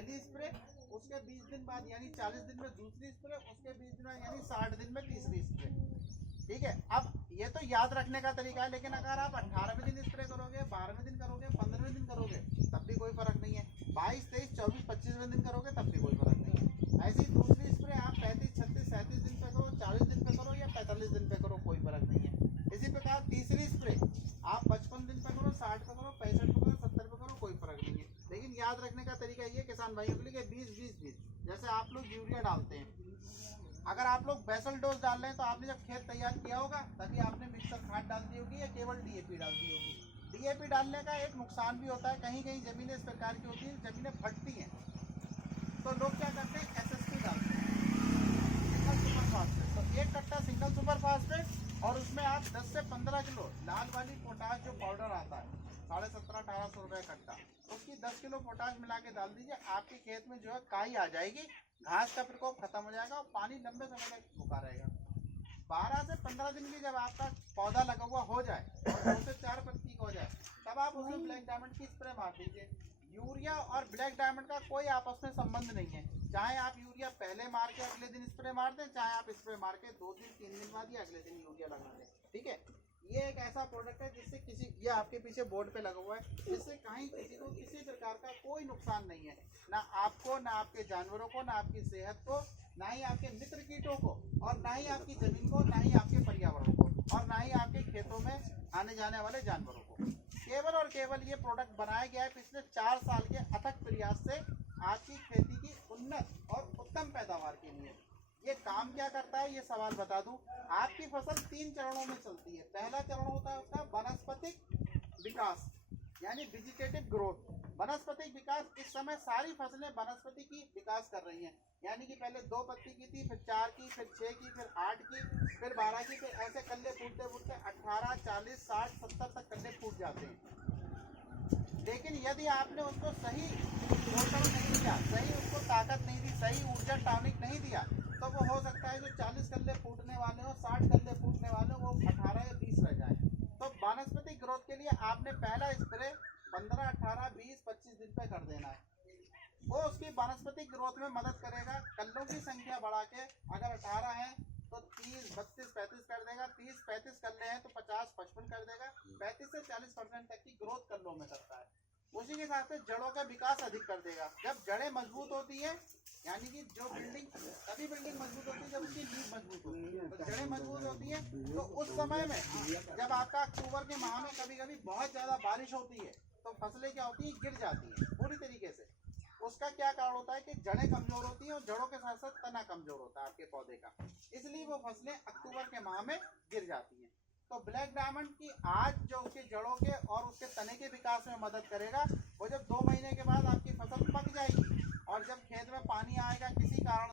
पहली स्प्रे, उसके 20 दिन बाद यानी 40 दिन में दूसरी स्प्रे, उसके 20 दिन बाद यानी 60 दिन में तीसरी स्प्रे। ठीक है, अब ये तो याद रखने का तरीका है, लेकिन अगर आप 18वें दिन स्प्रे करोगे, 12वें दिन करोगे, 15वें दिन करोगे तब भी कोई फर्क नहीं है, 22, 23, 24, 25वें दिन करोगे तब भी कोई फर्क नहीं है। ऐसे ही दूसरी स्प्रे आप 35, 36, 37 दिन पे करो, 40 दिन पे करो या 45 दिन पे करो, कोई फर्क नहीं है। इसी प्रकार तीसरी स्प्रे आप 55 दिन पे करो, 60 पे करो, 65 पे करो, 70 पे करो, कोई फर्क नहीं है। लेकिन याद रखने का तरीका ये किसान भाइयों के लिए 20-20-20, जैसे आप लोग यूरिया डालते हैं, अगर आप लोग बेसल डोज डाल रहे हैं तो आपने जब खेत तैयार किया होगा तभी आपने मिक्सर खाद डाल दी होगी या केवल डीएपी डाल दी होगी। डीएपी डालने का एक नुकसान भी होता है, कहीं कहीं जमीनें इस प्रकार की होती हैं, जमीनें फटती हैं, तो लोग क्या करते हैं एसएसपी डालते हैं, सिंगल सुपर फास्फेट। तो एक कट्टा सिंगल सुपर फास्फेट और उसमें आप 10 से 15 किलो लाल वाली पोटाश जो पाउडर आता है 1750-1800 रुपये कट्टा, उसकी 10 किलो पोटाश मिला के डाल दीजिए। आपके खेत में जो है काई आ जाएगी, घास का प्रकोप खत्म हो जाएगा और पानी लंबे समय तक रुका रहेगा। 12 से 15 दिन की जब आपका पौधा लगा हुआ हो जाए और 2 से 4 पत्ती हो जाए, तब आप उसमें ब्लैक डायमंड की स्प्रे मार दीजिए। यूरिया और ब्लैक डायमंड का कोई आपस में संबंध नहीं है, चाहे आप यूरिया पहले मार के अगले दिन स्प्रे मार दें, चाहे आप स्प्रे मार के 2 दिन 3 दिन बाद या अगले दिन यूरिया लगा दें। ठीक है, ये एक ऐसा प्रोडक्ट है जिससे किसी, ये आपके पीछे बोर्ड पे लगा हुआ है, जिससे कहीं किसी को किसी प्रकार का कोई नुकसान नहीं है, ना आपको, ना आपके जानवरों को, ना आपकी सेहत को, ना ही आपके मित्र कीटों को, और ना ही आपकी जमीन को, ना ही आपके पर्यावरण को, और ना ही आपके खेतों में आने जाने वाले जानवरों को। केवल और केवल ये प्रोडक्ट बनाया गया है पिछले 4 साल के अथक प्रयास से आपकी खेती की उन्नत और उत्तम पैदावार के लिए। ये काम क्या करता है ये सवाल बता दूं। आपकी फसल 3 चरणों में चलती है। पहला चरण होता है उसका वनस्पतिक विकास यानी वेजिटेटिव ग्रोथ। वनस्पतिक विकास, इस समय सारी फसलें वनस्पति की विकास कर रही हैं, यानी कि पहले 2 पत्ती की थी, फिर 4 की, फिर 6 की, फिर 8 की, फिर 12 की, फिर ऐसे कल्ले फूटते फूटते 18, 40, 60, 70 तक कल्ले फूट जाते हैं। लेकिन यदि आपने उसको सही पोषण नहीं दिया, सही उसको ताकत नहीं दी, सही ऊर्जा टॉनिक नहीं दिया, तो वो हो सकता है जो 40 कल्ले फूटने वाले हो, 60 कल्ले फूटने वाले हो, वो 18 या 20 रह जाए। तो वनस्पतिक ग्रोथ के लिए आपने पहला स्प्रे 15, 18, 20, 25 दिन पे कर देना है। वो उसकी वनस्पतिक ग्रोथ में मदद करेगा। कल्लों की संख्या बढ़ा के अगर 18 है तो 30, 32, 35 कर देगा, 30, 35 कल्ले हैं तो 50, 55 कर देगा। 35 से 40% तक की ग्रोथ कल्लों में करता है। उसी के साथ जड़ों का विकास अधिक कर देगा। जब जड़ें मजबूत होती है, यानी कि जो बिल्डिंग, तभी बिल्डिंग मजबूत होती है जब उसकी नींव मजबूत होती है, तो जड़ें मजबूत होती है। तो उस समय में जब आपका अक्टूबर के माह में कभी कभी बहुत ज्यादा बारिश होती है तो फसलें क्या होती है, गिर जाती है पूरी तरीके से। उसका क्या कारण होता है कि जड़ें कमजोर होती हैं और जड़ों के साथ साथ तना कमजोर होता है आपके पौधे का, इसलिए वो फसलें अक्टूबर के माह में गिर जाती हैं। तो ब्लैक डायमंड की आज जो उसके जड़ों के और उसके तने के विकास में मदद करेगा,